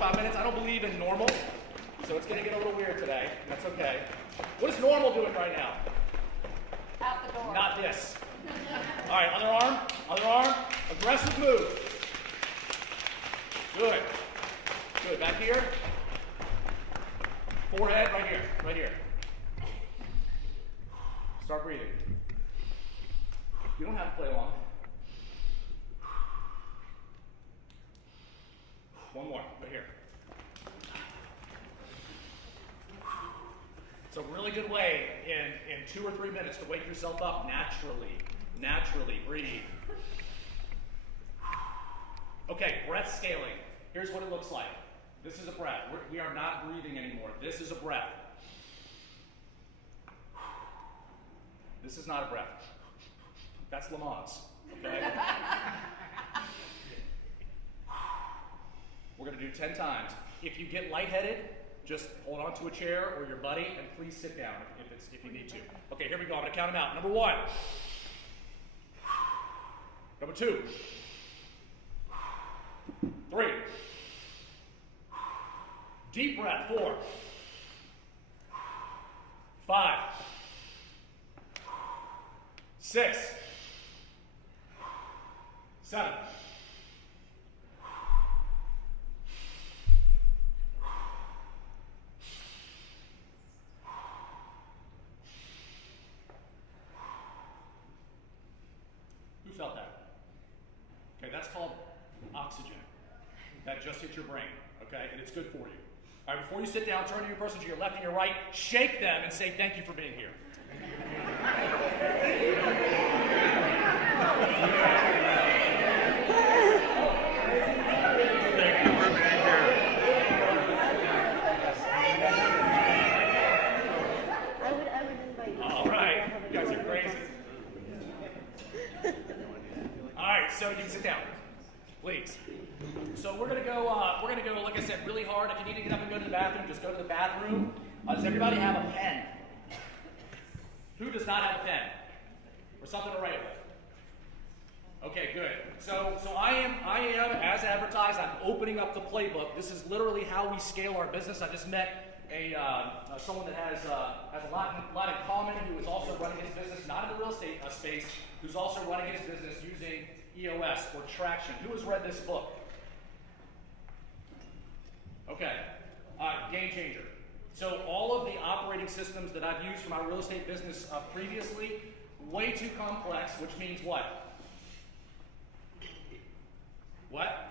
45 minutes. I don't believe in normal, so it's going to get a little weird today. That's okay. What is normal doing right now? Out the door. Not this. All right, other arm, aggressive move. Good. Good, back here. Forehead, right here. Start breathing. You don't have to play long. One more, right here. It's a really good way in 2 or 3 minutes to wake yourself up naturally. Naturally, breathe. Okay, breath scaling. Here's what it looks like. This is a breath. We are not breathing anymore. This is a breath. This is not a breath. That's Lamont's. Okay? We're going to do 10 times. If you get lightheaded, just hold on to a chair or your buddy, and please sit down if you need to. Okay, here we go. I'm going to count them out. Number 1. Number 2. 3. Deep breath. 4. 5. 6. 7. 'Who felt that? Okay, that's called oxygen. That just hit your brain, okay? And it's good for you. All right, before you sit down, turn to your person to your left and your right, shake them and say thank you for being here. I would invite you. All right, you guys are crazy. All right, so you can sit down, please. So we're gonna go, like I said, really hard. If you need to get up and go to the bathroom, just go to the bathroom. Does everybody have a pen? Who does not have a pen? Or something to write with? Okay, good. So I am, as advertised, I'm opening up the playbook. This is literally how we scale our business. I just met someone that has a lot in common, who is also running his business, not in the real estate space, who's also running his business using EOS or traction. Who has read this book? Okay, Game Changer. So all of the operating systems that I've used for my real estate business previously, way too complex, which means what? What?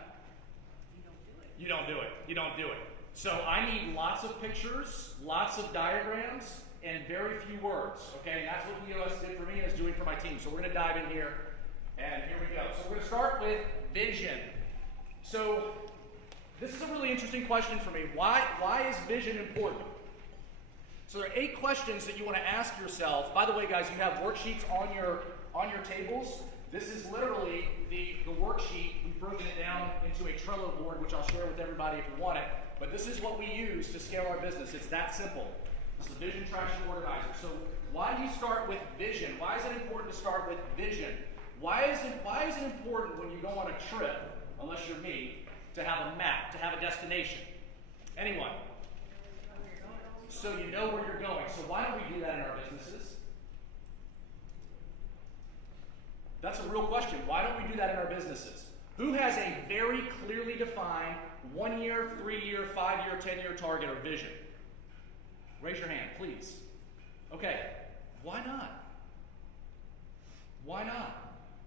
You don't do it. You don't do it. So I need lots of pictures, lots of diagrams, and very few words. Okay, and that's what EOS did for me and is doing for my team. So we're going to dive in here, and here we go. So we're going to start with vision. So this is a really interesting question for me. Why is vision important? So there are 8 questions that you want to ask yourself. By the way, guys, you have worksheets on your tables. This is literally the worksheet. We've broken it down into a Trello board, which I'll share with everybody if you want it. But this is what we use to scale our business. It's that simple. This is a vision traction organizer. So why do you start with vision? Why is it important to start with vision? Why is it important when you go on a trip, unless you're me, to have a map, to have a destination? Anyone? So you know where you're going. So why don't we do that in our businesses? That's a real question. Why don't we do that in our businesses? Who has a very clearly defined 1-year, 3-year, 5-year, 10-year target or vision? Raise your hand, please. Okay. Why not? Why not?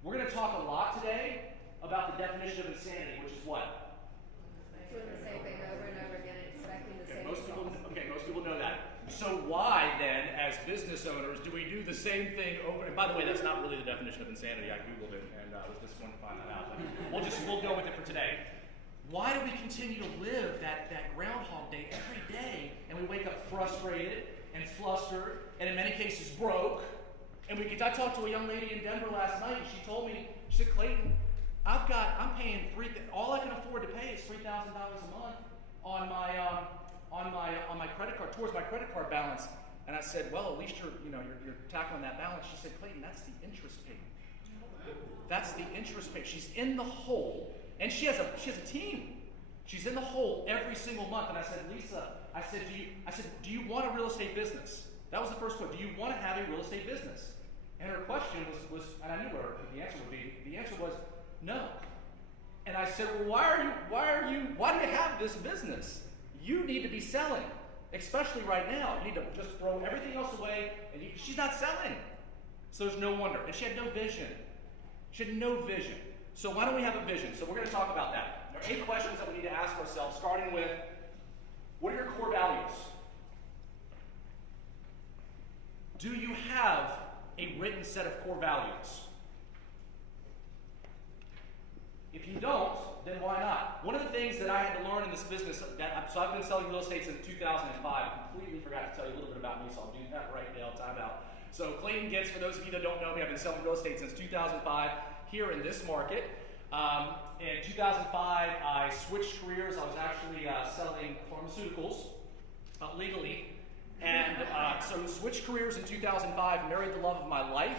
We're going to talk a lot today about the definition of insanity, which is what? Doing the same thing over and over again, expecting the same results. Most people know that. So why then, as business owners, do we do the same thing over? And by the way, that's not really the definition of insanity. I googled it and was disappointed to find that out. But we'll go with it for today. Why do we continue to live that Groundhog Day every day, and we wake up frustrated and flustered, and in many cases broke? And I talked to a young lady in Denver last night, and she told me, she said, Clayton, I'm paying all I can afford to pay is $3,000 a month on my credit card, towards my credit card balance. And I said, well, at least you're tackling that balance. She said, Clayton, that's the interest payment. That's the interest payment. She's in the hole, and she has a team. She's in the hole every single month. And I said, Lisa, do you want a real estate business? That was the first question. Do you want to have a real estate business? And her question was, and I knew what the answer would be. The answer was no. And I said, well, why do you have this business? You need to be selling, especially right now. You need to just throw everything else away, and she's not selling. So there's no wonder. And she had no vision. She had no vision. So why don't we have a vision? So we're going to talk about that. There are 8 questions that we need to ask ourselves, starting with, what are your core values? Do you have a written set of core values? If you don't, then why not? One of the things that I had to learn in this business, so I've been selling real estate since 2005. I completely forgot to tell you a little bit about me, so I'll do that right now, time out. So Clayton Gets, for those of you that don't know me, I've been selling real estate since 2005 here in this market. In 2005, I switched careers. I was actually selling pharmaceuticals legally. And so switched careers in 2005, married the love of my life,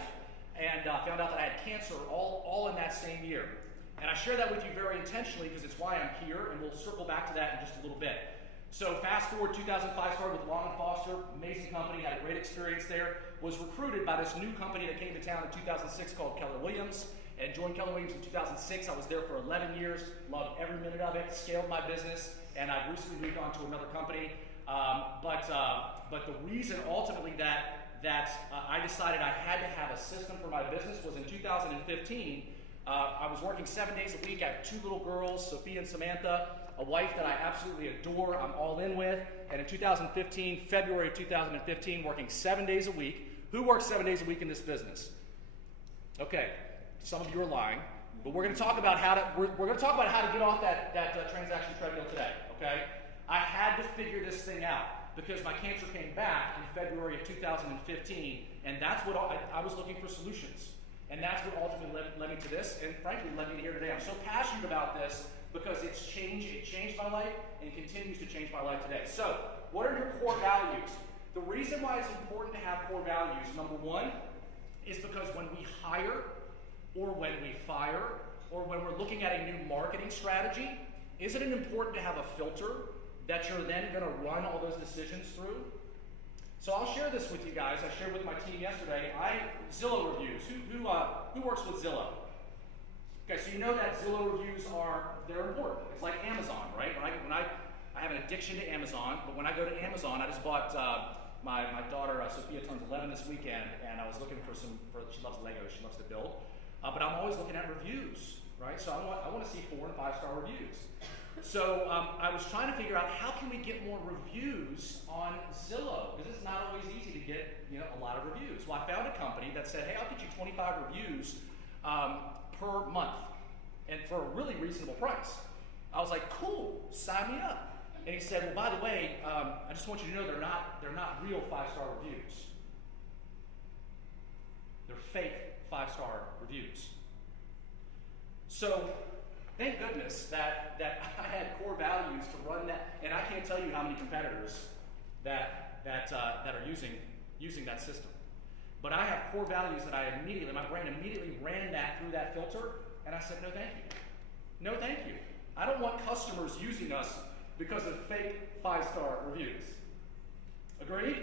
and found out that I had cancer all in that same year. And I share that with you very intentionally because it's why I'm here, and we'll circle back to that in just a little bit. So fast forward, 2005, started with Long & Foster, amazing company, had a great experience there, was recruited by this new company that came to town in 2006 called Keller Williams, and joined Keller Williams in 2006. I was there for 11 years, loved every minute of it, scaled my business, and I've recently moved on to another company. But the reason ultimately that I decided I had to have a system for my business was in 2015. I was working 7 days a week. I have 2 little girls, Sophia and Samantha, a wife that I absolutely adore, I'm all in with. And in 2015, February of 2015, working 7 days a week. Who works 7 days a week in this business? Okay, some of you are lying, but we're going to talk about how to get off that transaction treadmill today. Okay, I had to figure this thing out because my cancer came back in February of 2015, and that's what I was looking for solutions. And that's what ultimately led me to this, and frankly led me to here today. I'm so passionate about this because it changed my life and continues to change my life today. So, what are your core values? The reason why it's important to have core values, number one, is because when we hire, or when we fire, or when we're looking at a new marketing strategy, isn't it important to have a filter that you're then going to run all those decisions through? So I'll share this with you guys. I shared with my team yesterday. Zillow reviews. Who works with Zillow? Okay, so you know that Zillow reviews they're important. It's like Amazon, right? When I have an addiction to Amazon, but when I go to Amazon, I just bought my daughter Sophia turns 11 this weekend, and I was looking for she loves Lego, she loves to build, but I'm always looking at reviews, right? So I want to see 4- and 5-star reviews. So I was trying to figure out how can we get more reviews on Zillow, because it's not always easy to get a lot of reviews. Well, I found a company that said, hey, I'll get you 25 reviews per month, and for a really reasonable price. I was like, cool, sign me up. And he said, well, by the way, I just want you to know they're not real 5-star reviews. They're fake 5-star reviews. So thank goodness that I had core values to run that, and I can't tell you how many competitors that are using that system. But I have core values that my brain immediately ran that through that filter, and I said, no thank you. No thank you. I don't want customers using us because of fake 5-star reviews. Agreed?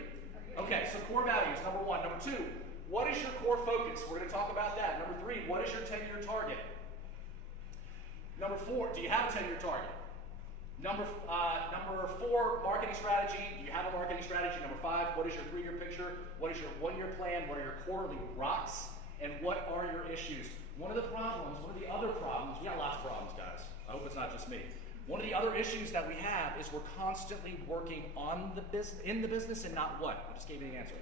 Okay, so core values, number one. Number two, what is your core focus? We're going to talk about that. Number three, what is your 10-year target? Number four, do you have a 10-year target? Number four, marketing strategy. Do you have a marketing strategy? Number five, what is your 3-year picture? What is your 1-year plan? What are your quarterly rocks? And what are your issues? One of the other problems, we got lots of problems, guys. I hope it's not just me. One of the other issues that we have is we're constantly working in the business and not what? I just gave you the answer.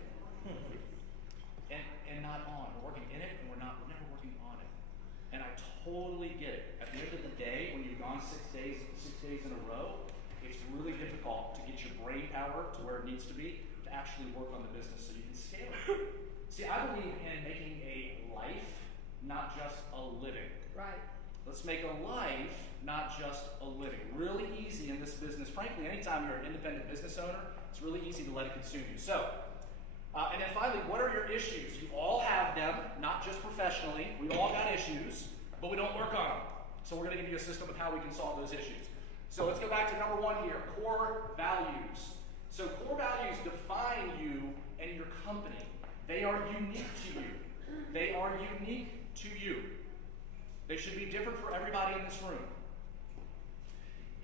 And not on. We're working in it and we're never working on it. And I totally get it. At the end of the day, when you've gone 6 days in a row, it's really difficult to get your brain power to where it needs to be to actually work on the business so you can scale it. See, I believe in making a life, not just a living. Right. Let's make a life, not just a living. Really easy in this business. Frankly, anytime you're an independent business owner, it's really easy to let it consume you. So, and then finally, what are your issues? You all have them, not just professionally. We all got issues, but we don't work on them. So we're going to give you a system of how we can solve those issues. So let's go back to number 1 here, core values. So core values define you and your company. They are unique to you. They are unique to you. They should be different for everybody in this room.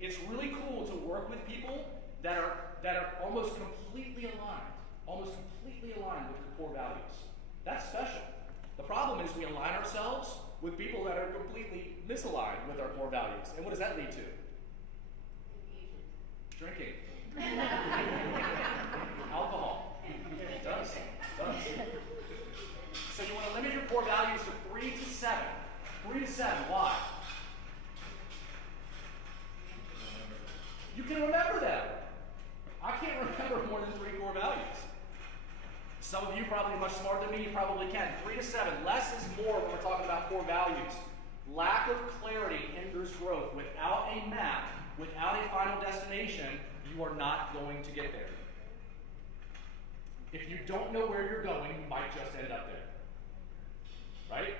It's really cool to work with people that are almost completely aligned with your core values. That's special. The problem is we align ourselves with people that are completely misaligned with our core values. And what does that lead to? Drinking. Alcohol. It does. So you want to limit your core values to 3 to 7. 3 to 7. Why? You can remember them. I can't remember more than 3 core values. Some of you probably much smarter than me, you probably can. 3 to 7. Less is more when we're talking about core values. Lack of clarity hinders growth. Without a map, without a final destination, you are not going to get there. If you don't know where you're going, you might just end up there. Right?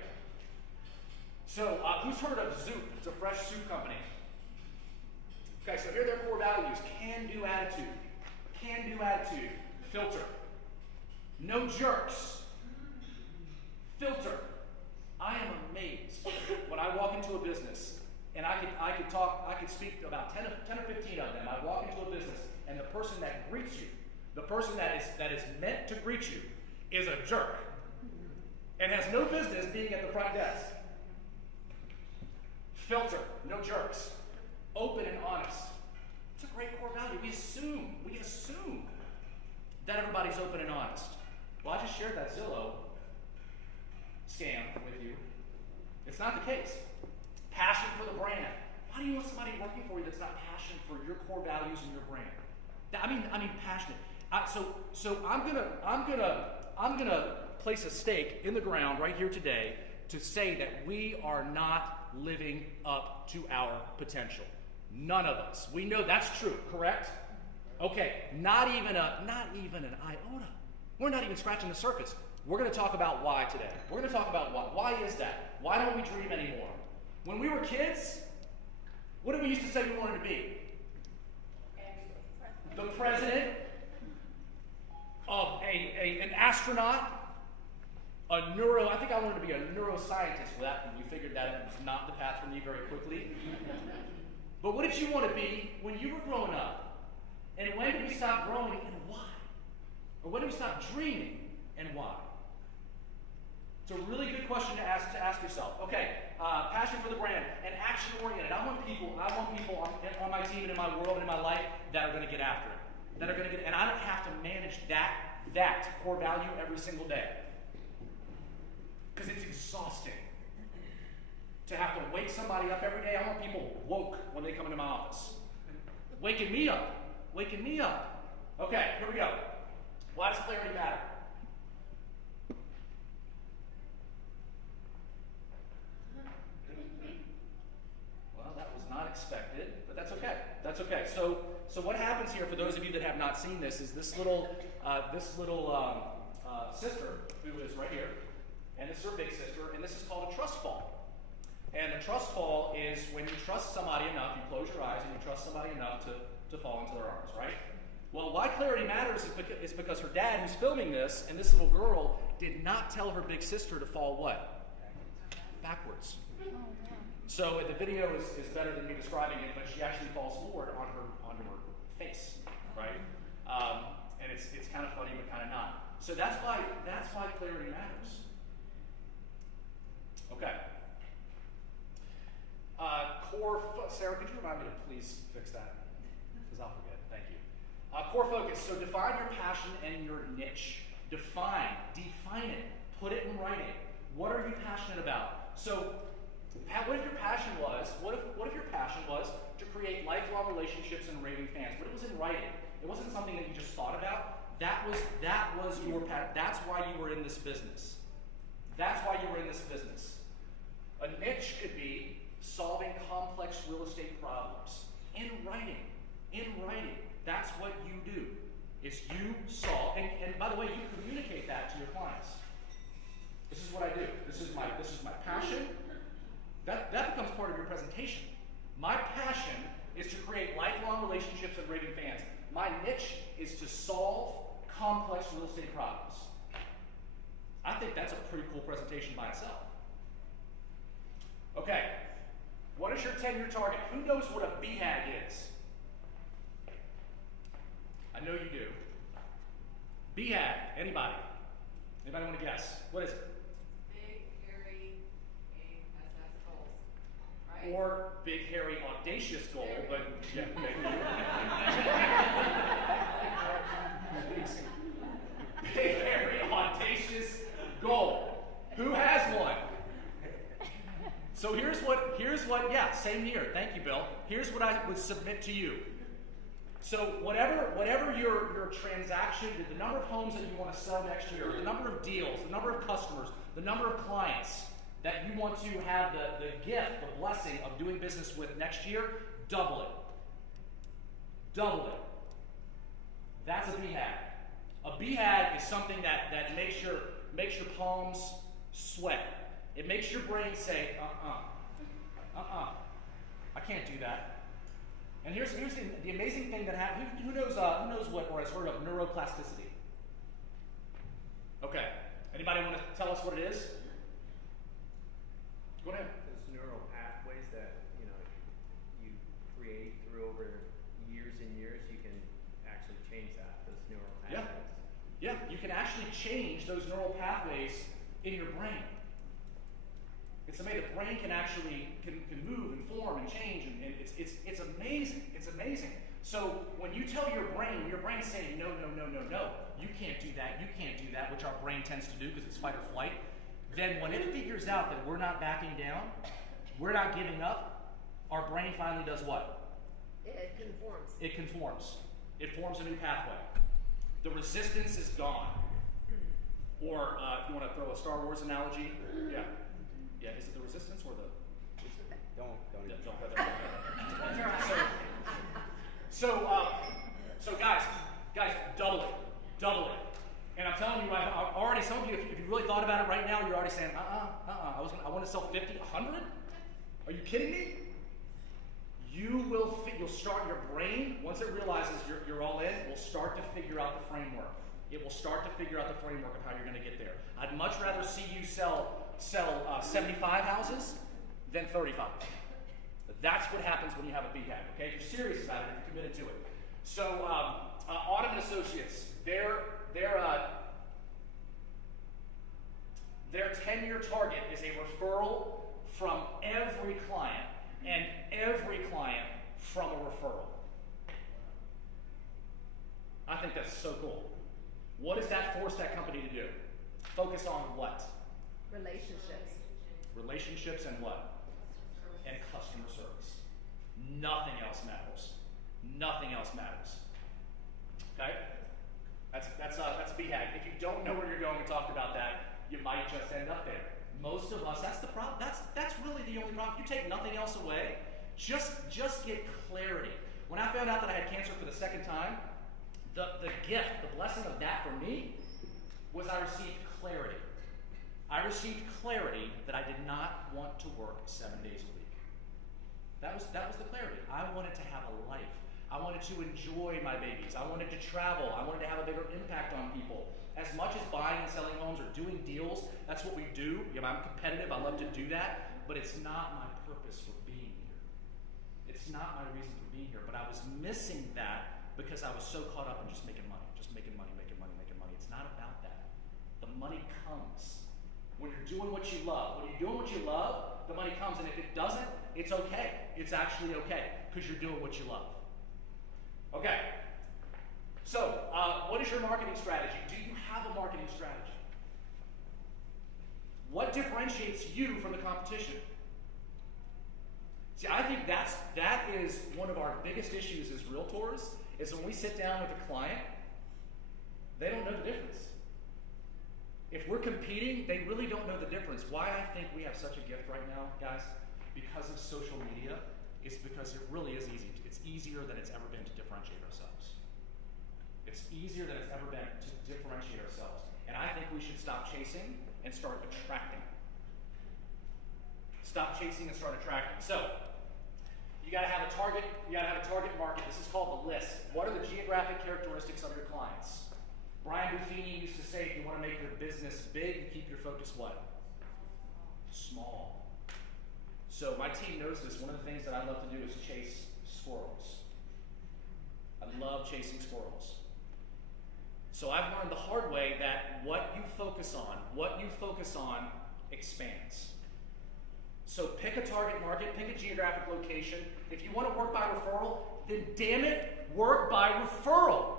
So, who's heard of Zoop? It's a fresh soup company. Okay, so here are their core values. Can-do attitude. Can-do attitude. Filter. No jerks. Filter. I am amazed when I walk into a business, and I could speak to about 10 or 15 of them. I walk into a business, and the person that greets you, the person that is meant to greet you, is a jerk, and has no business being at the front desk. Filter. No jerks. Open and honest. It's a great core value. We assume that everybody's open and honest. Well, I just shared that Zillow scam with you. It's not the case. Passion for the brand. Why do you want somebody working for you that's not passionate for your core values and your brand? I mean passionate. So I'm gonna place a stake in the ground right here today to say that we are not living up to our potential. None of us. We know that's true, correct? Okay, not even an iota. We're not even scratching the surface. We're going to talk about why today. We're going to talk about why. Why is that? Why don't we dream anymore? When we were kids, what did we used to say we wanted to be? The president, of an astronaut, I think I wanted to be a neuroscientist. Well, we figured that was not the path for me very quickly. But what did you want to be when you were growing up? And when did we stop growing and why? Or when did we stop dreaming and why? It's a really good question to ask yourself. Okay, passion for the brand and action oriented. I want people on my team and in my world and in my life that are going to get after it. And I don't have to manage that core value every single day. Because it's exhausting to have to wake somebody up every day. I want people woke when they come into my office. Waking me up. Okay, here we go. Why does clarity matter? Well, that was not expected, but that's okay. So what happens here, for those of you that have not seen this, is this little sister who is right here, and this is her big sister, and this is called a trust fall. And a trust fall is when you trust somebody enough, you close your eyes and you trust somebody enough to fall into their arms, right? Well, why clarity matters is because her dad, who's filming this, and this little girl, did not tell her big sister to fall what? Backwards. So the video is better than me describing it, but she actually falls forward on her face, right? And it's kind of funny, but kind of not. So that's why clarity matters. Okay. Sarah, could you remind me to please fix that? Because I'll forget. Thank you. Core focus. So define your passion and your niche. Define it. Put it in writing. What are you passionate about? So, what if your passion was? What if your passion was to create lifelong relationships and raving fans? But it was in writing. It wasn't something that you just thought about. That was your passion. That's why you were in this business. A niche could be solving complex real estate problems in writing. That's what you do. Is you solve, and by the way, you communicate that to your clients. This is what I do. This is my passion. That becomes part of your presentation. My passion is to create lifelong relationships and raving fans. My niche is to solve complex real estate problems. I think that's a pretty cool presentation by itself. Okay, what is your 10-year target? Who knows what a BHAG is? I know you do. BHAG, anybody? Anybody want to guess? What is it? Big, hairy, ASS goals, right? Or big, hairy, audacious goal, but yeah, big, hairy, audacious goal. Who has one? So here's what, yeah, same here. Thank you, Bill. Here's what I would submit to you. So whatever your transaction, the number of homes that you want to sell next year, the number of deals, the number of customers, the number of clients that you want to have the gift, the blessing of doing business with next year, double it. Double it. That's a BHAG. A BHAG is something that makes your palms sweat. It makes your brain say, I can't do that. And here's the amazing thing that happens. Who knows what or has heard of neuroplasticity? Okay. Anybody want to tell us what it is? Go ahead. Those neural pathways that you create through over years and years, you can actually change that. Those neural pathways. Yeah, you can actually change those neural pathways in your brain. It's amazing. The brain can actually can move and form and change, and it's amazing. It's amazing. So when you tell your brain's saying no, you can't do that, which our brain tends to do because it's fight or flight. Then when it figures out that we're not backing down, we're not giving up, our brain finally does what? It conforms. It conforms. It forms a new pathway. The resistance is gone. Or you want to throw a Star Wars analogy? Yeah. Yeah, is it the resistance or the... Don't even. So guys, double it. And I'm telling you, I've already, some of you, if you really thought about it right now, you're already saying, I want to sell 50, 100? Are you kidding me? You'll start your brain, once it realizes you're all in, will start to figure out the framework. It will start to figure out the framework of how you're going to get there. I'd much rather see you sell 75 houses than 35. That's what happens when you have a BHAG, okay? If you're serious about it, if you're committed to it. So, Autumn and Associates, their 10-year target is a referral from every client and every client from a referral. I think that's so cool. What does that force that company to do? Focus on what? Relationships. Relationships and what? And customer service. Nothing else matters. Nothing else matters. Okay? That's BHAG. If you don't know where you're going, we talked about that, you might just end up there. Most of us, that's the problem. That's really the only problem. If you take nothing else away, just get clarity. When I found out that I had cancer for the second time, the gift, the blessing of that for me was I received clarity. I received clarity that I did not want to work 7 days a week. That was the clarity. I wanted to have a life. I wanted to enjoy my babies. I wanted to travel. I wanted to have a bigger impact on people. As much as buying and selling homes or doing deals, that's what we do. I'm competitive. I love to do that. But it's not my purpose for being here. It's not my reason for being here. But I was missing that because I was so caught up in just making money. It's not about that. The money comes. When you're doing what you love. When you're doing what you love, the money comes. And if it doesn't, it's okay. It's actually okay because you're doing what you love. Okay. So, what is your marketing strategy? Do you have a marketing strategy? What differentiates you from the competition? See, I think that is one of our biggest issues as realtors, is when we sit down with a client, they don't know the difference. If we're competing, they really don't know the difference. Why I think we have such a gift right now, guys, because of social media, is because it really is easy. It's easier than it's ever been to differentiate ourselves. It's easier than it's ever been to differentiate ourselves. And I think we should stop chasing and start attracting. Stop chasing and start attracting. So, you got to have a target target, you gotta have a target market. This is called the list. What are the geographic characteristics of your clients? Brian Buffini used to say, if you want to make your business big, you keep your focus what? Small. So my team knows this. One of the things that I love to do is chase squirrels. I love chasing squirrels. So I've learned the hard way that what you focus on expands. So pick a target market, pick a geographic location. If you want to work by referral, then damn it, work by referral.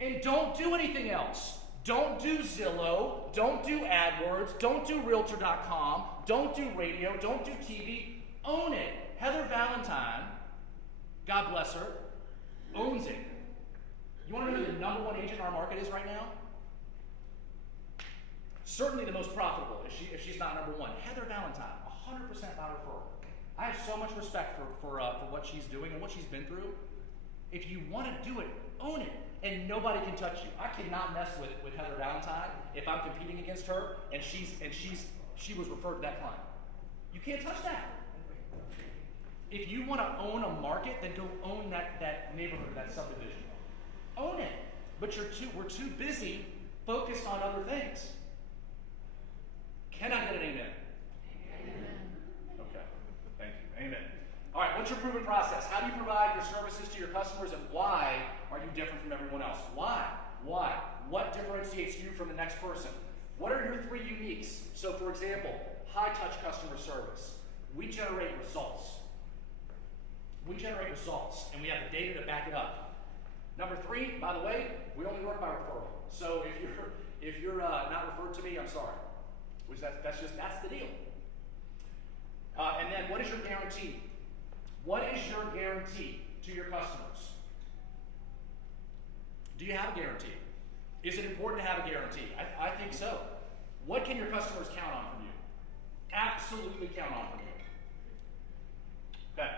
And don't do anything else. Don't do Zillow, don't do AdWords, don't do Realtor.com, don't do radio, don't do TV. Own it. Heather Valentine, God bless her, owns it. You want to know who the number one agent in our market is right now? Certainly the most profitable, if she's not number one. Heather Valentine, 100% by referral. I have so much respect for what she's doing and what she's been through. If you want to do it, own it, and nobody can touch you. I cannot mess with Heather Valentine if I'm competing against her and she was referred to that client. You can't touch that. If you want to own a market, then go own that neighborhood, that subdivision. Own it. But we're too busy focused on other things. Can I get an amen? Amen. Okay. Thank you. Amen. All right, what's your proven process? How do you provide your services to your customers, and why are you different from everyone else? Why? Why? What differentiates you from the next person? What are your 3 uniques? So, for example, high-touch customer service. We generate results. We generate results, and we have the data to back it up. Number 3, by the way, we only work by referral. So if you're not referred to me, I'm sorry. That's the deal. And then, what is your guarantee? What is your guarantee to your customers? Do you have a guarantee? Is it important to have a guarantee? I think so. What can your customers count on from you? Absolutely count on from you. Okay.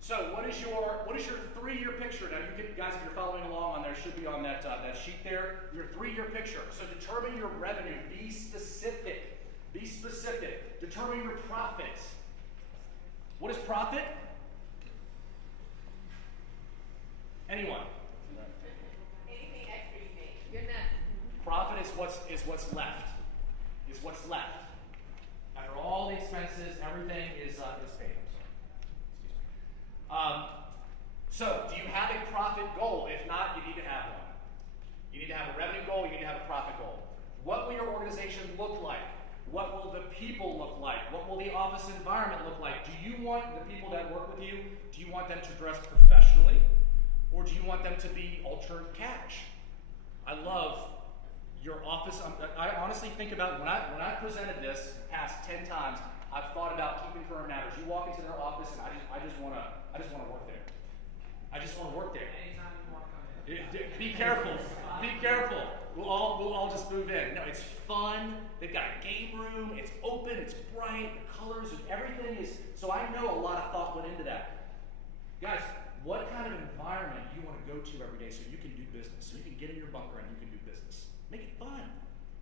So what is your 3-year picture? Now you guys, if you're following along on there, should be on that sheet there. Your 3-year picture. So determine your revenue. Be specific. Be specific. Determine your profit. What is profit? Anyone? Anything extra you make. Your net. Profit is what's left. Is what's left. After all the expenses, everything is paid. So, do you have a profit goal? If not, you need to have one. You need to have a revenue goal, you need to have a profit goal. What will your organization look like? What will the people look like? What will the office environment look like? Do you want the people that work with you, do you want them to dress professionally? Or do you want them to be ultra cash? I love your office. I honestly think about, when I presented this past 10 times, I've thought about keeping current matters. You walk into their office and I just want to work there. I just want to work there. Anytime you want to come in. Be careful. Be careful. We'll all just move in. No, it's fun. They've got a game room. It's open. It's bright. The colors and everything is. So I know a lot of thought went into that. Guys, what kind of environment do you want to go to every day so you can do business? So you can get in your bunker and you can do business. Make it fun.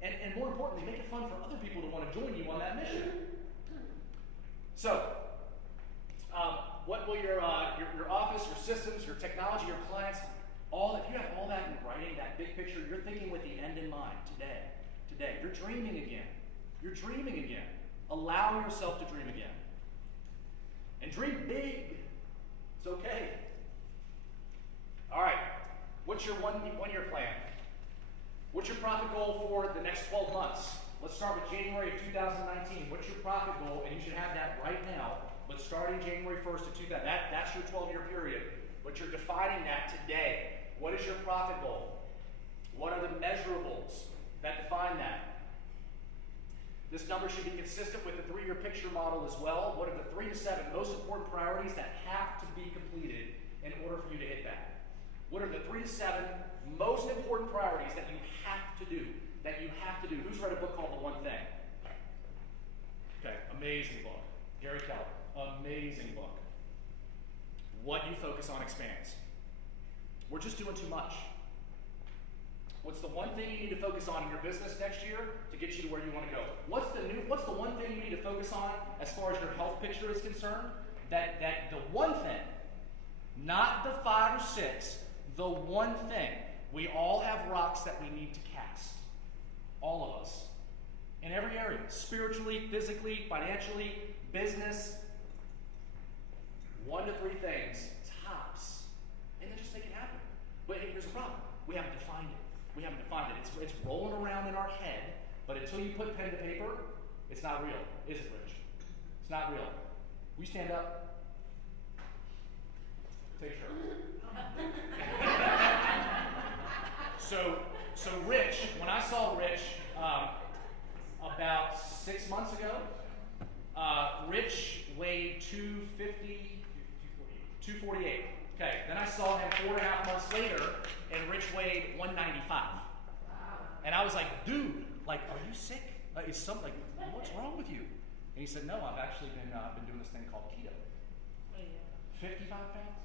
And more importantly, make it fun for other people to want to join you on that mission. So, what will your office, your systems, your technology, your clients, if you have all that in writing, that big picture, you're thinking with the end in mind today. You're dreaming again. You're dreaming again. Allow yourself to dream again. And dream big. It's okay. All right. What's your one-year plan? What's your profit goal for the next 12 months? Let's start with January of 2019. What's your profit goal? And you should have that right now. But starting January 1st of 2000, that's your 12-year period. But you're defining that today. What is your profit goal? What are the measurables that define that? This number should be consistent with the 3-year picture model as well. What are the 3 to 7 most important priorities that have to be completed in order for you to hit that? What are the 3 to 7 most important priorities that you have to do? Who's read a book called The One Thing? Okay, amazing book. Gary Keller, amazing book. What you focus on expands. We're just doing too much. What's the one thing you need to focus on in your business next year to get you to where you want to go? What's the one thing you need to focus on as far as your health picture is concerned? That the one thing, not the 5 or 6, the one thing. We all have rocks that we need to cast. All of us. In every area. Spiritually, physically, financially, business. 1 to 3 things, tops. And then just make it happen. But here's the problem. We haven't defined it. We haven't defined it. It's rolling around in our head, but until you put pen to paper, it's not real. Is it, Rich? It's not real. Will you stand up? Take your shirt. So Rich, when I saw Rich about 6 months ago, Rich weighed 248. Okay, then I saw him 4.5 months later, and Rich weighed 195. Wow. And I was like, dude, like, are you sick? Is something like, what's wrong with you? And he said, no, I've actually been doing this thing called keto. 55 pounds?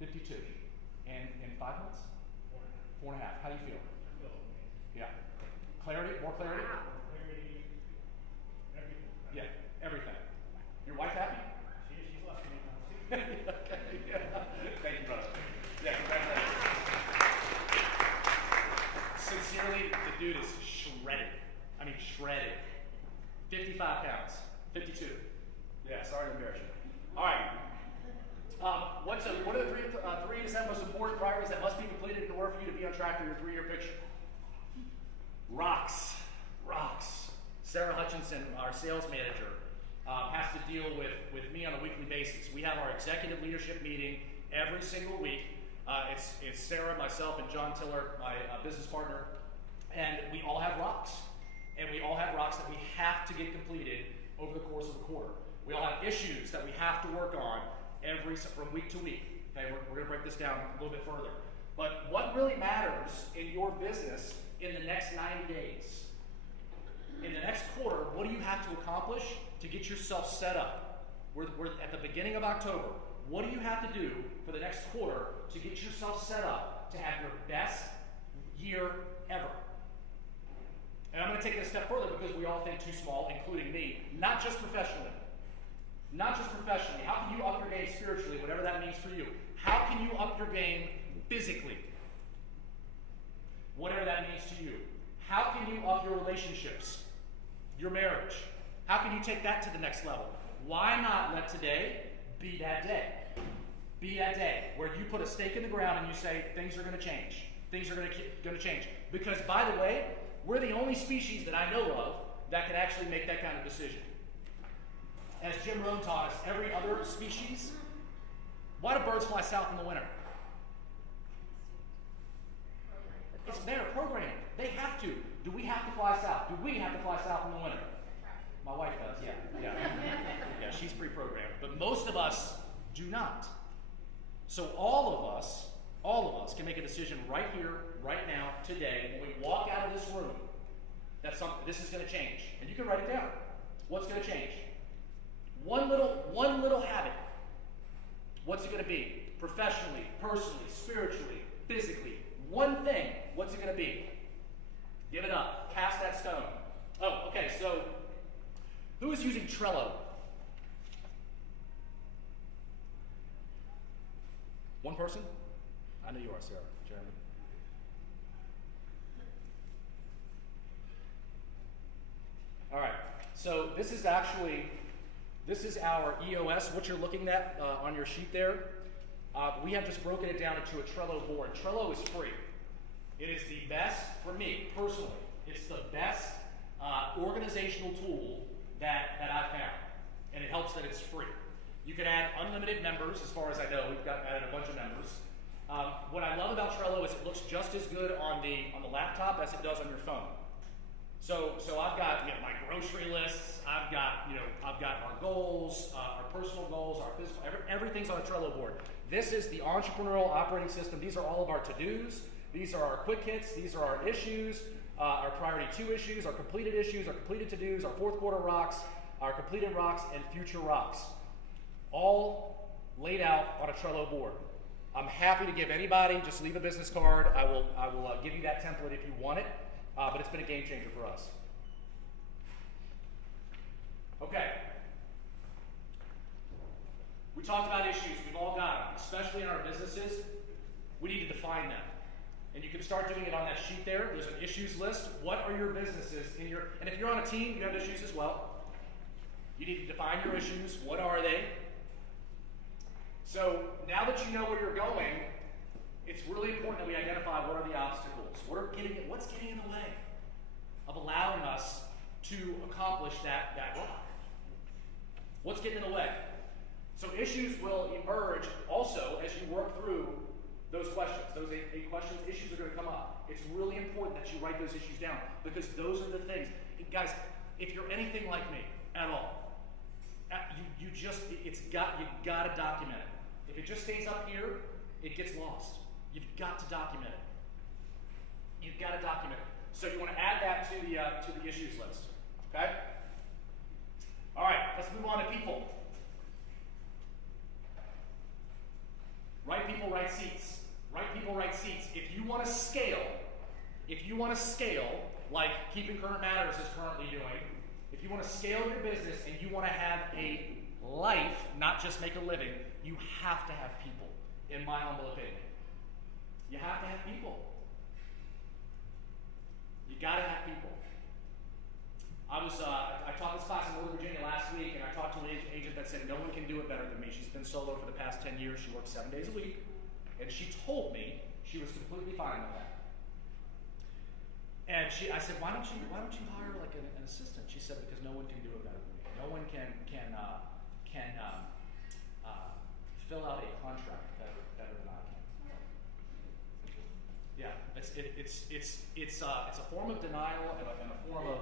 52. And in 5 months? 4.5. How do you feel? Yeah. Clarity? More clarity? Clarity. Everything. Yeah, everything. Your wife happy? She's left me now. Okay, yeah. Thank you, brother. Yeah, congratulations. Sincerely, the dude is shredded. I mean, shredded. 55 pounds. 52. Yeah, sorry to embarrass you. All right. What are the 3 to 7 most important priorities that must be completed in order for you to be on track for your 3-year picture? Rocks. Sarah Hutchinson, our sales manager, has to deal with me on a weekly basis. We have our executive leadership meeting every single week. It's Sarah, myself, and John Tiller, my business partner, and we all have rocks. And we all have rocks that we have to get completed over the course of the quarter. We all have issues that we have to work on from week to week. Okay, we're going to break this down a little bit further. But what really matters in your business in the next 90 days? In the next quarter, what do you have to accomplish to get yourself set up? We're at the beginning of October. What do you have to do for the next quarter to get yourself set up to have your best year ever? And I'm going to take it a step further because we all think too small, including me, not just professionally. Not just professionally. How can you up your game spiritually, whatever that means for you? How can you up your game physically? Whatever that means to you. How can you up your relationships? Your marriage. How can you take that to the next level? Why not let today be that day? Be that day where you put a stake in the ground and you say, things are going to change. Things are going to change. Because, by the way, we're the only species that I know of that can actually make that kind of decision. As Jim Rohn taught us, every other species, why do birds fly south in the winter? It's their programming. They have to. Do we have to fly south? Do we have to fly south in the winter? My wife does, yeah. Yeah, she's pre-programmed. But most of us do not. So all of us can make a decision right here, right now, today, when we walk out of this room, that this is going to change. And you can write it down. What's going to change? One little habit. What's it going to be? Professionally, personally, spiritually, physically. One thing. What's it going to be? Give it up. Cast that stone. Oh, okay, so who is using Trello? One person? I know you are, Sarah. Jeremy. All right, so this is our EOS, what you're looking at on your sheet there. We have just broken it down into a Trello board. Trello is free. It is the best, for me personally, it's the best organizational tool that I've found. And it helps that it's free. You can add unlimited members, as far as I know. We've added a bunch of members. What I love about Trello is it looks just as good on the laptop as it does on your phone. So I've got my grocery lists. I've got our goals, our personal goals, our physical. Everything's on a Trello board. This is the entrepreneurial operating system. These are all of our to-dos. These are our quick hits. These are our issues, our priority 2 issues, our completed issues, our completed to-dos, our fourth quarter rocks, our completed rocks, and future rocks. All laid out on a Trello board. I'm happy to give anybody, just leave a business card. I will give you that template if you want it, but it's been a game changer for us. Okay. We talked about issues. We've all got them, especially in our businesses. We need to define them. And you can start doing it on that sheet there. There's an issues list. What are your businesses in your, and if you're on a team, you have issues as well. You need to define your issues. What are they? So now that you know where you're going, it's really important that we identify what are the obstacles. What's getting in the way of allowing us to accomplish that goal? What's getting in the way? So issues will emerge also as you work through those questions. Those eight questions, issues are going to come up. It's really important that you write those issues down because those are the things. Guys, if you're anything like me at all, you got to document it. If it just stays up here, it gets lost. You've got to document it. You've got to document it. So you want to add that to the issues list. Okay? All right, let's move on to people. Right people, right seats. Right people, right seats. If you want to scale, like Keeping Current Matters is currently doing, if you want to scale your business and you want to have a life, not just make a living, you have to have people, in my humble opinion. You have to have people. You got to have people. I taught this class in Northern Virginia last week, and I talked to an agent that said no one can do it better than me. She's been solo for the past 10 years. She works 7 days a week, and she told me she was completely fine with that. And I said, why don't you hire like an assistant? She said, because no one can do it better than me. No one can fill out a contract better than I can. Yeah, it's a form of denial and a form of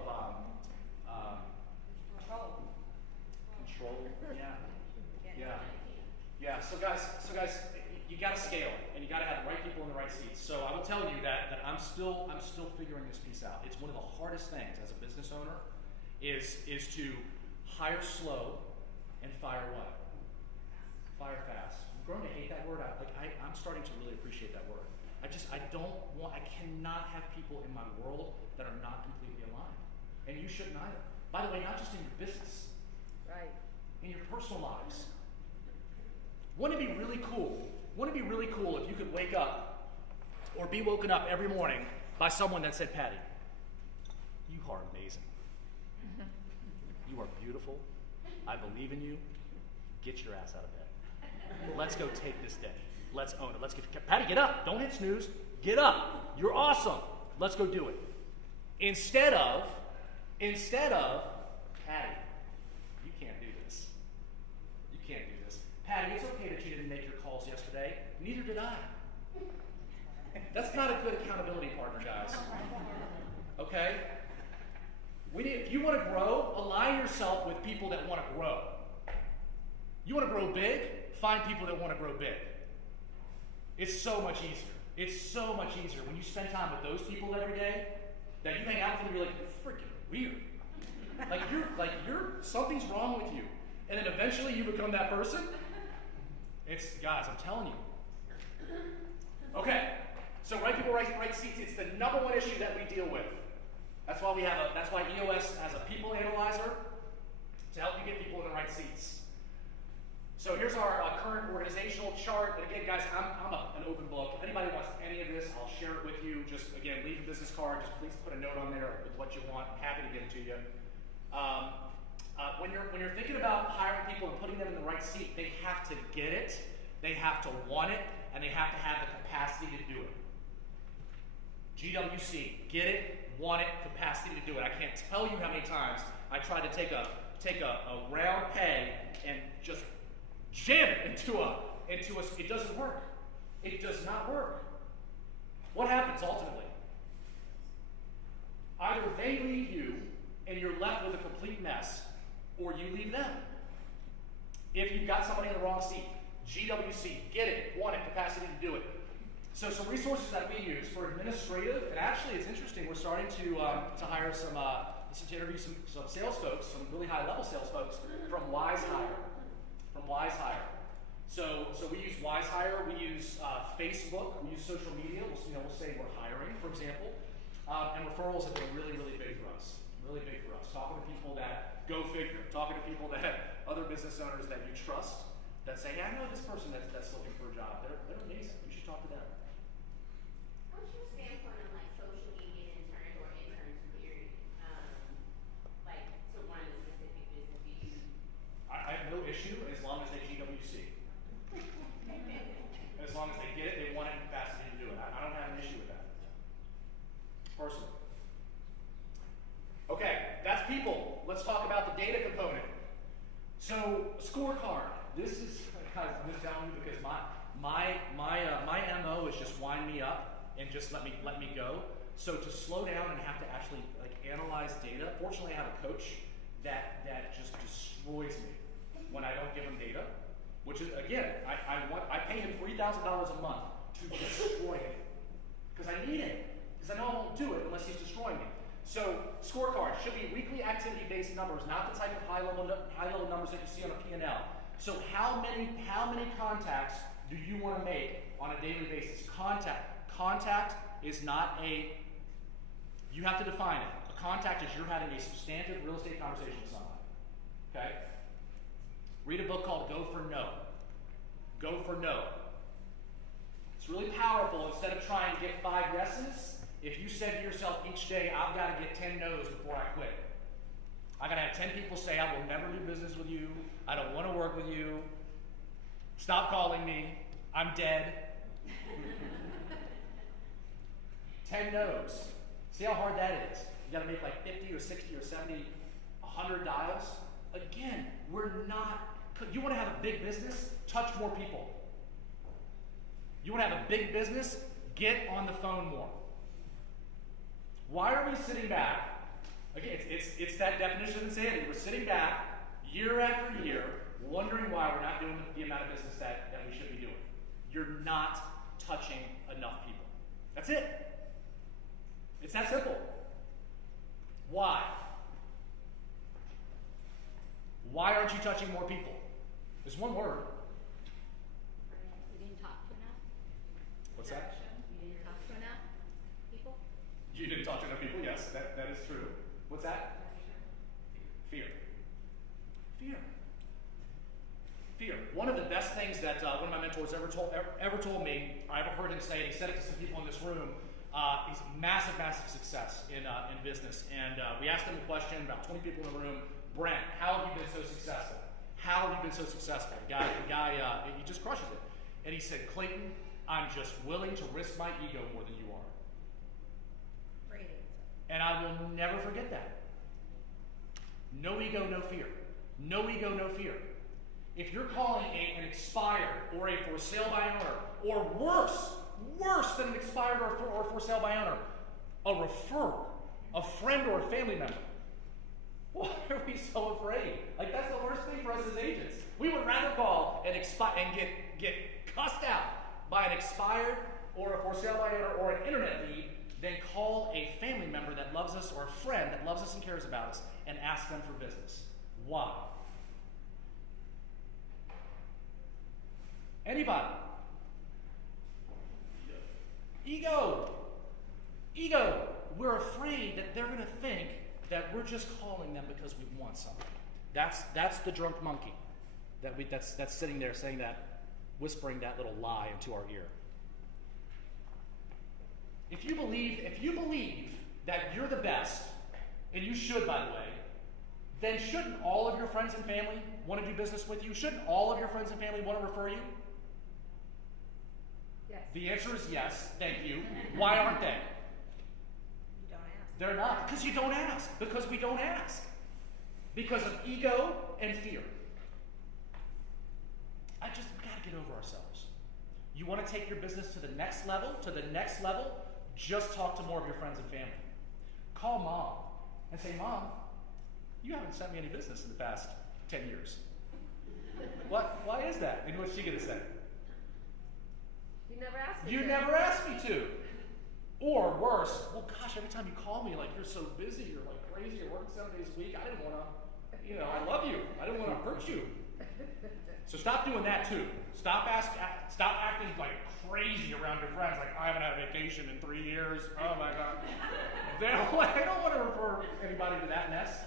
control. Yeah. So guys, you got to scale, and you got to have the right people in the right seats. So I will tell you that I'm still figuring this piece out. It's one of the hardest things as a business owner is to hire slow and fire what? Fire fast. I'm growing to hate that word. I'm starting to really appreciate that word. I cannot have people in my world that are not completely aligned. And you shouldn't either. By the way, not just in your business. Right. In your personal lives. Wouldn't it be really cool? Wouldn't it be really cool if you could wake up or be woken up every morning by someone that said, Patty, you are amazing. You are beautiful. I believe in you. Get your ass out of bed. Let's go take this day. Let's own it. Patty, get up. Don't hit snooze. Get up. You're awesome. Let's go do it. Instead of, Patty, you can't do this. You can't do this. Patty, it's okay that you didn't make your calls yesterday. Neither did I. That's not a good accountability partner, guys. Okay? If you want to grow, align yourself with people that want to grow. You want to grow big? Find people that want to grow big. It's so much easier. It's so much easier when you spend time with those people every day that you hang out with them and you're like, you're freaking weird. You're something's wrong with you. And then eventually you become that person. Guys, I'm telling you. Okay, so right people, right seats. It's the number one issue that we deal with. That's why EOS has a people analyzer to help you get people in the right seats. So here's our current organizational chart. And again, guys, I'm an open book. If anybody wants any of this, I'll share it with you. Just, again, leave a business card. Just please put a note on there with what you want. I'm happy to get it to you. When you're thinking about hiring people and putting them in the right seat, they have to get it, they have to want it, and they have to have the capacity to do it. GWC, get it, want it, capacity to do it. I can't tell you how many times I tried to take a round peg and just jam it into a. It doesn't work. It does not work. What happens ultimately? Either they leave you and you're left with a complete mess, or you leave them. If you've got somebody in the wrong seat, GWC, get it, want it, capacity to do it. So some resources that we use for administrative, and actually it's interesting, we're starting to hire to interview some sales folks, some really high level sales folks from Wise Hire. So we use WiseHire, we use Facebook, we use social media. We'll say we're hiring, for example. And referrals have been really, really big for us. Really big for us. Talking to people that go figure. Talking to people that other business owners that you trust that say, yeah, I know this person that's looking for a job. They're amazing. You should talk to them. What's your standpoint on like social media interns or interns period? Like to run a specific business, do you? I have no issue as long as they GWC. As long as they get it, they want it in capacity to do it. I don't have an issue with that. Personally. Okay, that's people. Let's talk about the data component. So, scorecard. This is, guys, I'm just telling you because my MO is just wind me up and just let me go. So to slow down and have to actually like analyze data, fortunately I have a coach that just destroys me when I don't give him data. Which is, again, I pay him $3,000 a month to destroy it. Because I need it. Because I know I won't do it unless he's destroying me. So, scorecard should be weekly activity-based numbers, not the type of high-level numbers that you see on a P&L. So how many contacts do you want to make on a daily basis? Contact is not you have to define it. A contact is you're having a substantive real estate conversation with someone. Okay? Read a book called Go for No. Go for No. It's really powerful. Instead of trying to get 5 yeses, if you said to yourself each day, I've got to get 10 no's before I quit. I got to have 10 people say, I will never do business with you. I don't want to work with you. Stop calling me. I'm dead. 10 no's. See how hard that is? You got to make like 50 or 60 or 70, 100 dials. Again, you want to have a big business? Touch more people. You want to have a big business? Get on the phone more. Why are we sitting back? Again, it's that definition of insanity. We're sitting back year after year, wondering why we're not doing the amount of business that we should be doing. You're not touching enough people. That's it. It's that simple. Why? Why aren't you touching more people? There's one word. You didn't talk to enough? What's that? You didn't talk to enough people? You didn't talk to enough people, yes, that is true. What's that? Fear. Fear. Fear. One of the best things that one of my mentors ever told me, I ever heard him say, and he said it to some people in this room, he's massive success in business. And we asked him a question, about 20 people in the room, Brent, how have you been so successful? How have you been so successful? The guy, he just crushes it. And he said, Clayton, I'm just willing to risk my ego more than you are. Great. And I will never forget that. No ego, no fear. No ego, no fear. If you're calling an expired or a for sale by owner, or worse than an expired or for sale by owner, a referrer, a friend or a family member, why are we so afraid? Like, that's the worst thing for us as agents. We would rather call and get cussed out by an expired or a for sale by owner or an internet lead than call a family member that loves us or a friend that loves us and cares about us and ask them for business. Why? Anybody? Ego. We're afraid that they're going to think that we're just calling them because we want something. That's the drunk monkey that's sitting there saying that, whispering that little lie into our ear. If you believe that you're the best, and you should, by the way, then shouldn't all of your friends and family want to do business with you? Shouldn't all of your friends and family want to refer you? Yes. The answer is yes, thank you. Why aren't they? You don't ask. They're not. Because you don't ask. Because we don't ask. Because of ego and fear. We gotta get over ourselves. You want to take your business to the next level, just talk to more of your friends and family. Call mom and say, Mom, you haven't sent me any business in the past 10 years. What? Why is that? And what's she gonna say? You never asked me You to. never asked me to. Or worse, well, gosh, every time you call me, like, you're so busy, you're like crazy, you're working 7 days a week. I didn't want to, I love you. I didn't want to hurt you. So stop doing that too. Stop acting like crazy around your friends, like I haven't had a vacation in 3 years. Oh my God. They don't want to refer anybody to that mess.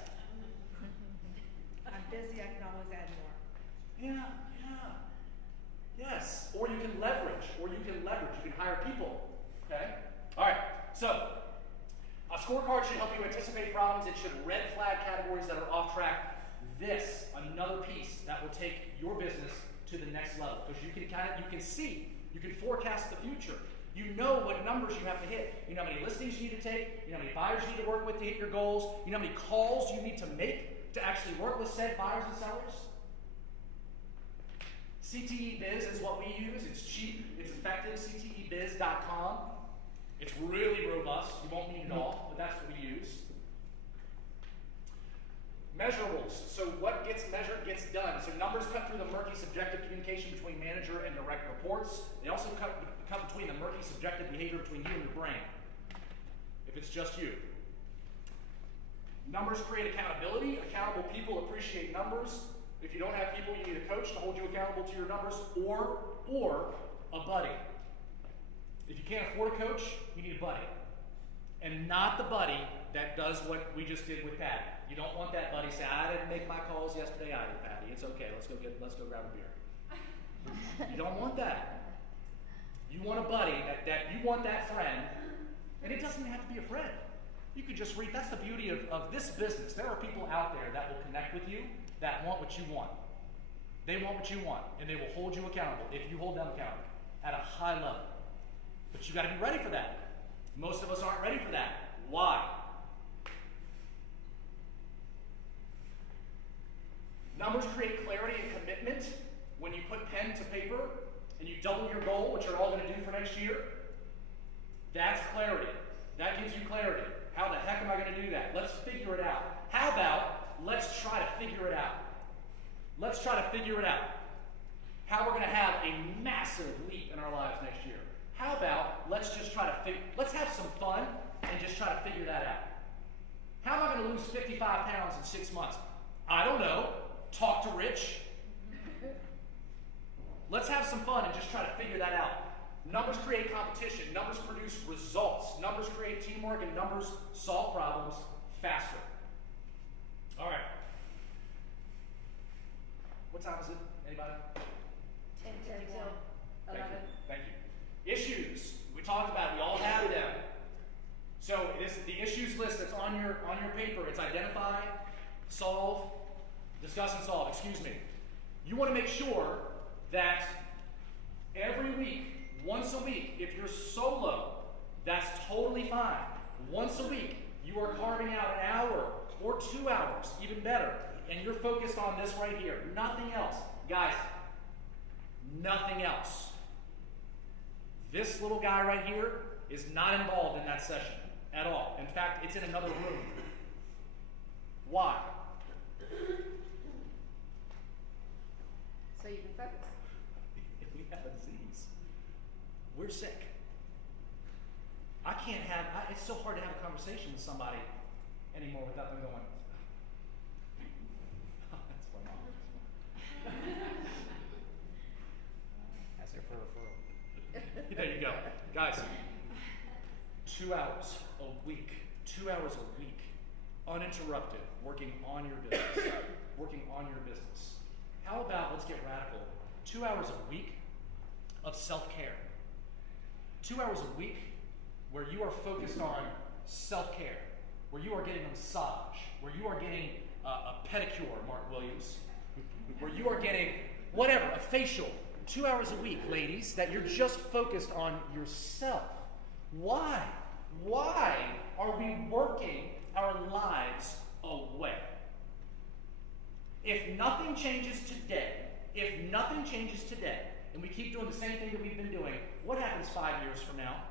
I'm busy, I can always add more. Yeah. Yes. Or you can leverage. You can hire people. Okay? All right. So, a scorecard should help you anticipate problems. It should red flag categories that are off track. This, another piece that will take your business to the next level. Because you can see, you can forecast the future. You know what numbers you have to hit. You know how many listings you need to take. You know how many buyers you need to work with to hit your goals. You know how many calls you need to make to actually work with said buyers and sellers. CTE Biz is what we use. It's cheap, it's effective. CTEBiz.com. It's really robust. You won't need it all, but that's what we use. Measurables. So what gets measured gets done. So numbers cut through the murky subjective communication between manager and direct reports. They also cut between the murky subjective behavior between you and your brain, if it's just you. Numbers create accountability. Accountable people appreciate numbers. If you don't have people, you need a coach to hold you accountable to your numbers, or a buddy. If you can't afford a coach, you need a buddy. And not the buddy that does what we just did with Patty. You don't want that buddy say, I didn't make my calls yesterday either, Patty. It's okay, let's go grab a beer. You don't want that. You want a buddy that you want that friend, and it doesn't have to be a friend. You could just read, that's the beauty of this business. There are people out there that will connect with you that want what you want. They want what you want, and they will hold you accountable if you hold them accountable at a high level. But you got to be ready for that. Most of us aren't ready for that. Why? Numbers create clarity and commitment. When you put pen to paper and you double your goal, which you're all going to do for next year, that's clarity. That gives you clarity. How the heck am I going to do that? Let's figure it out. How about let's try to figure it out? Let's try to figure it out. How we're going to have a massive leap in our lives next year. How about let's just try to let's have some fun and just try to figure that out. How am I going to lose 55 pounds in 6 months? I don't know. Talk to Rich. Let's have some fun and just try to figure that out. Numbers create competition. Numbers produce results. Numbers create teamwork, and numbers solve problems faster. All right. What time is it? Anybody? 10 till 11. Thank you. Issues. We talked about it. We all have them. So this is the issues list that's on your paper. It's identify, solve, discuss, and solve. Excuse me. You want to make sure that every week, once a week, if you're solo, that's totally fine. Once a week, you are carving out an hour or 2 hours, even better, and you're focused on this right here. Nothing else. Guys, nothing else. This little guy right here is not involved in that session at all. In fact, it's in another room. Why? So you can focus. If we have a disease, we're sick. It's so hard to have a conversation with somebody anymore without them going, that's my mom. Ask her for a referral. There you go. Guys, 2 hours a week. 2 hours a week. Uninterrupted. Working on your business. Working on your business. How about, let's get radical, 2 hours a week of self-care. 2 hours a week where you are focused on self-care, where you are getting a massage, where you are getting a pedicure, Mark Williams, where you are getting whatever, a facial. 2 hours a week, ladies, that you're just focused on yourself. Why? Why are we working our lives away? If nothing changes today, and we keep doing the same thing that we've been doing, what happens 5 years from now?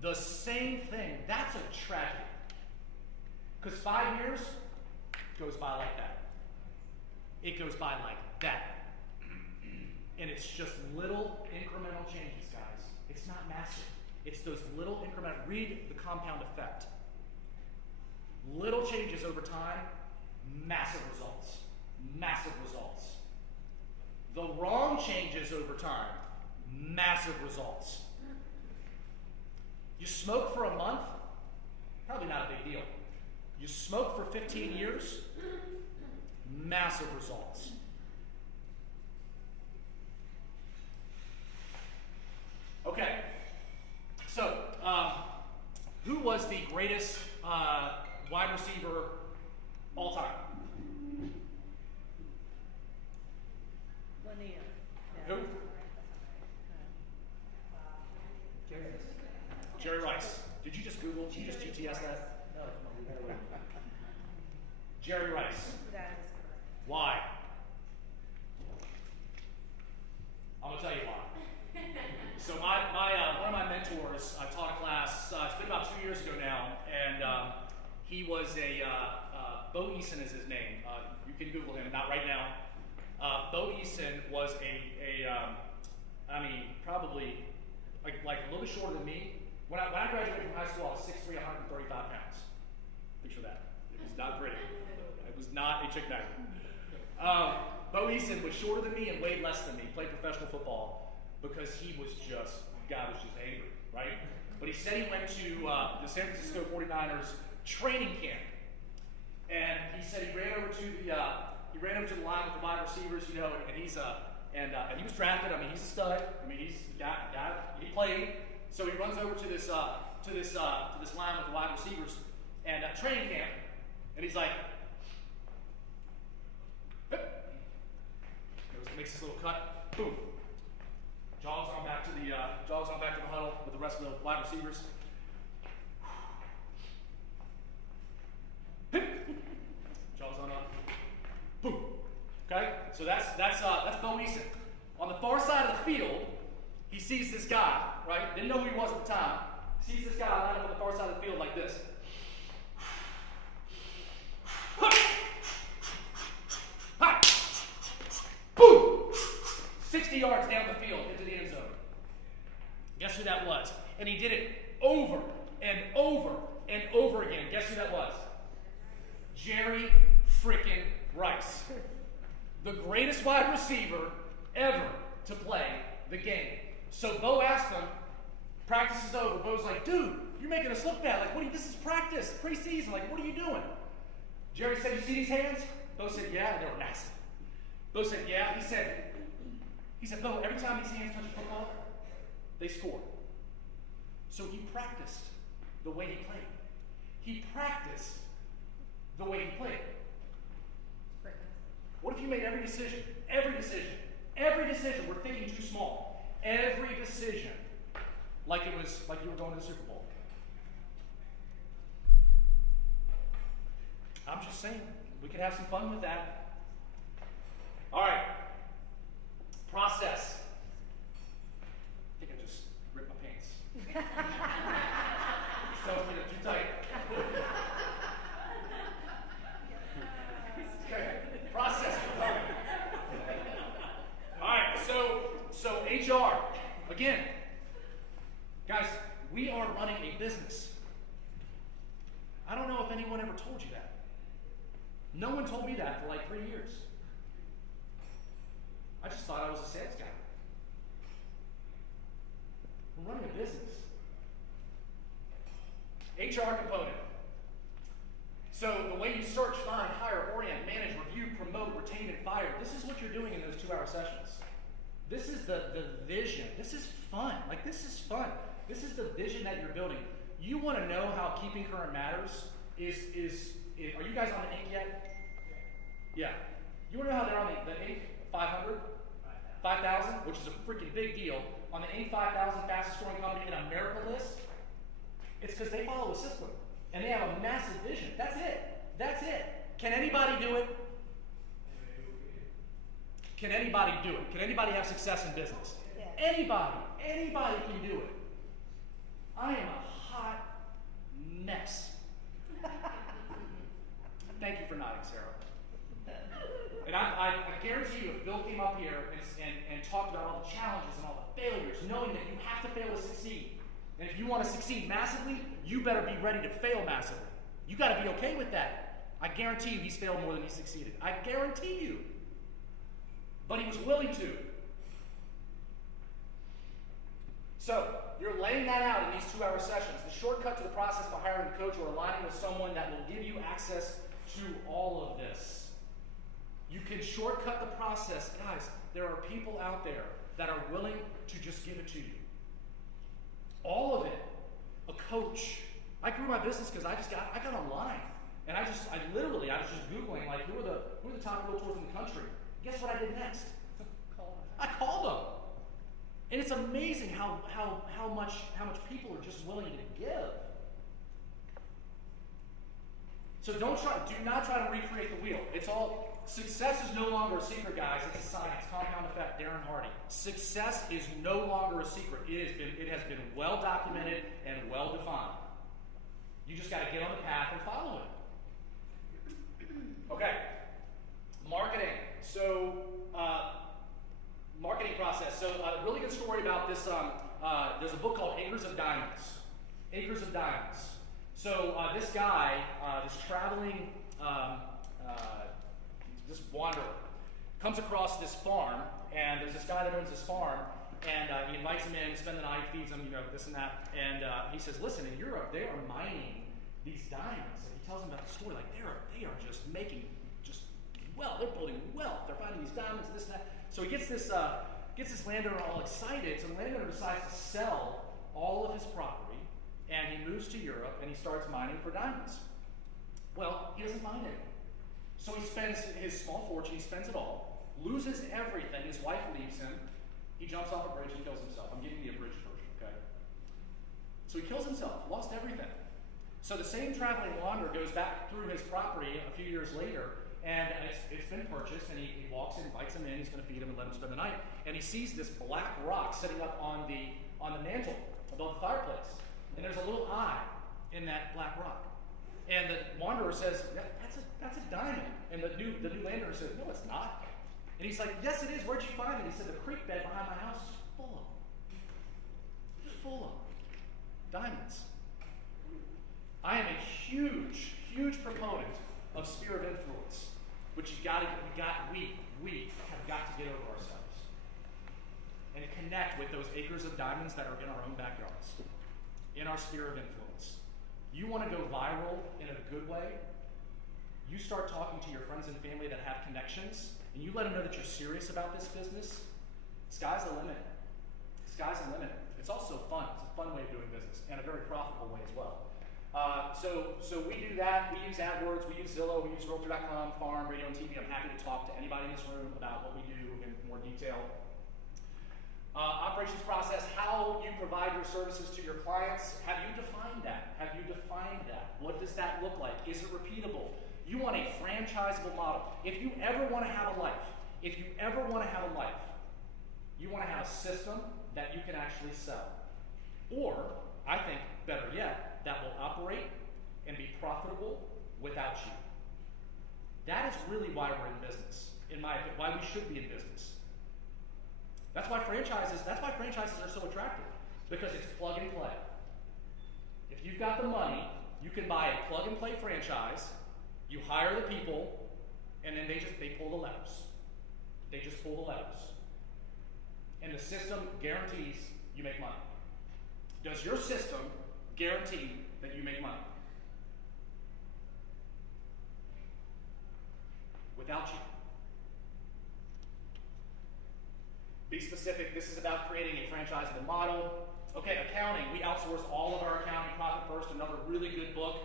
The same thing. That's a tragedy. Because 5 years goes by like that. It goes by like that. And it's just little incremental changes, guys. It's not massive. It's those little incremental, read the compound effect. Little changes over time, massive results. massive results. The wrong changes over time, massive results. You smoke for a month, probably not a big deal. You smoke for 15 years, massive results. Okay, so who was the greatest wide receiver all time? Who? Jerry Rice. Did you just Google? Did you just GTS that? No, come on, we gotta wait. Jerry Rice. Why? I'm gonna tell you why. So one of my mentors, I taught a class. It's been about 2 years ago now, and he was Bo Eason is his name. You can Google him. Not right now. Bo Eason was probably like a little bit shorter than me. When I graduated from high school, I was 6'3", 135 pounds. Picture that. It was not pretty. It was not a chick magnet. Bo Eason was shorter than me and weighed less than me. Played professional football because he was just angry, right? But he said he went to the San Francisco 49ers training camp, and he said he ran over to the line with the wide receivers, and he was drafted. I mean, he's a stud. I mean, he's a guy. He played. So he runs over to this line with the wide receivers and training camp, and he's like, makes this little cut, boom, jogs on back to the huddle with the rest of the wide receivers. Jogs on up, boom. Okay, so that's Bo Eason. On the far side of the field, he sees this guy, right? Didn't know who he was at the time. Sees this guy lined up on the far side of the field like this. Boom! 60 yards down the field into the end zone. Guess who that was? And he did it over and over and over again. Guess who that was? Jerry freaking Rice. The greatest wide receiver ever to play the game. So Bo asked him, practice is over. Bo's like, dude, you're making us look bad. Like, this is practice, preseason. Like, what are you doing? Jerry said, you see these hands? Bo said, yeah, and they were massive. Bo said, yeah. He said, Bo, every time these hands touch a football, they score. So he practiced the way he played. He practiced the way he played. What if you made every decision, we're thinking too small, every decision like you were going to the Super Bowl? I'm just saying, we could have some fun with that. All right, process. I think I just ripped my pants. Tells me they're too tight. Okay, process component. All right, so HR, again, guys, we are running a business. I don't know if anyone ever told you that. No one told me that for like 3 years. I just thought I was a sales guy. We're running a business. HR component. So the way you search, find, hire, orient, manage, review, promote, retain, and fire, this is what you're doing in those 2-hour sessions. This is the vision. This is fun. Like, this is fun. This is the vision that you're building. You want to know how keeping current matters is are you guys on the Inc. yet? Yeah. You want to know how they're on the Inc. 500? 5,000, which is a freaking big deal. On the Inc. 5,000 fastest growing company in America list, it's because they follow a system. And they have a massive vision. That's it. Can anybody do it? Can anybody do it? Can anybody have success in business? Yeah. Anybody can do it. I am a hot mess. Thank you for nodding, Sarah. And I guarantee you, if Bill came up here and talked about all the challenges and all the failures, knowing that you have to fail to succeed, and if you want to succeed massively, you better be ready to fail massively. You got to be okay with that. I guarantee you he's failed more than he's succeeded. I guarantee you. But he was willing to. So, you're laying that out in these 2-hour sessions. The shortcut to the process of hiring a coach or aligning with someone that will give you access to all of this. You can shortcut the process. Guys, there are people out there that are willing to just give it to you. All of it. A coach. I grew my business because I got online. And I was just Googling, like, who are the top realtors in the country? Guess what I did next? I called them. And it's amazing how much people are just willing to give. So do not try to recreate the wheel. Success is no longer a secret, guys. It's a science. Compound effect, Darren Hardy. Success is no longer a secret. It has been well documented and well defined. You just got to get on the path and follow it. Okay. Marketing. So, marketing process. So, a really good story about this. There's a book called Acres of Diamonds. Acres of Diamonds. So, this guy, this traveling, this wanderer, comes across this farm, and there's this guy that owns this farm, and he invites him in, spend the night, feeds him, this and that, and he says, listen, in Europe, they are mining these diamonds, and he tells him about the story, like, they are just making, wealth, they're building wealth, they're finding these diamonds, this and that. So he gets this landowner all excited, so the landowner decides to sell all of his property, and he moves to Europe, and he starts mining for diamonds. Well, he doesn't find any. So he spends his small fortune, he spends it all, loses everything, his wife leaves him, he jumps off a bridge and kills himself. I'm giving you the abridged version, okay? So he kills himself, lost everything. So the same traveling wanderer goes back through his property a few years later, and it's been purchased, and he walks in, invites him in, he's going to feed him and let him spend the night, and he sees this black rock sitting up on the mantle above the fireplace, and there's a little eye in that black rock. And the wanderer says, that's a diamond. And the new landowner says, no, it's not. And he's like, yes, it is. Where'd you find it? He said, the creek bed behind my house is full of diamonds. I am a huge, huge proponent of sphere of influence, which we have got to get over ourselves and connect with those acres of diamonds that are in our own backyards, in our sphere of influence. You want to go viral in a good way? You start talking to your friends and family that have connections, and you let them know that you're serious about this business. Sky's the limit. Sky's the limit. It's also fun. It's a fun way of doing business, and a very profitable way as well. So we do that. We use AdWords. We use Zillow. We use Realtor.com, Farm, radio, and TV. I'm happy to talk to anybody in this room about what we do in more detail. Operations process, how you provide your services to your clients. Have you defined that? What does that look like? Is it repeatable? You want a franchisable model. If you ever want to have a life, you want to have a system that you can actually sell. Or, I think, better yet, that will operate and be profitable without you. That is really why we're in business, in my opinion, why we should be in business. That's why franchises are so attractive, because it's plug and play. If you've got the money, you can buy a plug and play franchise, you hire the people, and then they pull the levers. They just pull the levers. And the system guarantees you make money. Does your system guarantee that you make money? Without you. Be specific. This is about creating a franchisable model. Okay, accounting. We outsource all of our accounting. Profit First, another really good book.